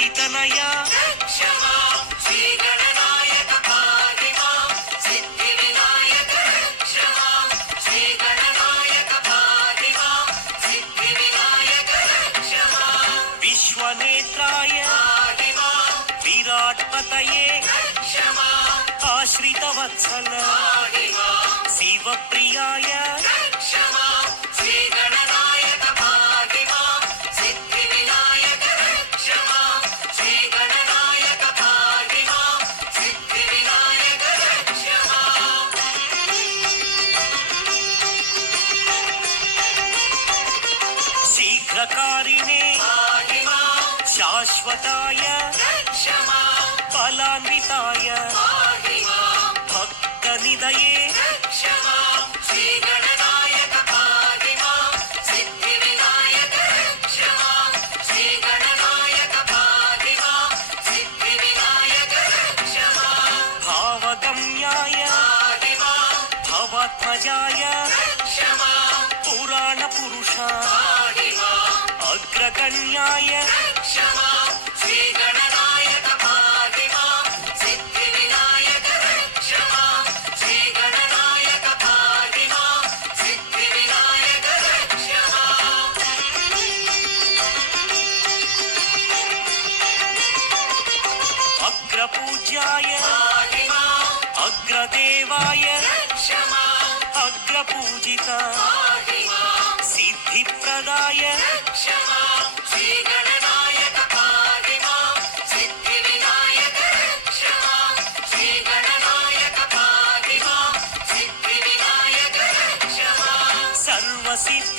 गणपतितनय श्रीगणनायक पाहि मां सिद्धिविनायक रक्ष मां श्रीगणनायक पाहि मां सिद्धिविनायक रक्ष मां विश्वनेत्राय पाहि मां विराट्पतये रक्ष मां आश्रितवत्सल पाहि मां शिवप्रियाय रक्ष मां श्रीगणनायक पाहि मां सिद्धिविनायक रक्ष मां श्रीगणनायक पाहि मां सिद्धिविनायक रक्ष मां शीघ्रकारिणे पाहि मां शाश्वताय रक्ष मां फलान्विताय पाहि मां भक्तनिधये रक्ष मां श्रीगणनायक पाहि मां सिद्धिविनायक रक्ष मां श्रीगणनायक पाहि मां सिद्धिविनायक रक्ष मां भावगम्याय पाहि मां भवात्मजाय रक्ष मां पुराणपुरुष पाहि मां अग्रगण्याय रक्ष मां श्रीगणनायक पाहि मां सिद्धिविनायक रक्ष मां श्रीगणनायक पाहि मां सिद्धिविनायक रक्ष मां अग्रपूज्याय पाहि मां अग्रदेवाय रक्ष मां अग्रपूजित पाहि मां सिद्धिप्रदाय रक्ष मां श्रीगणनायक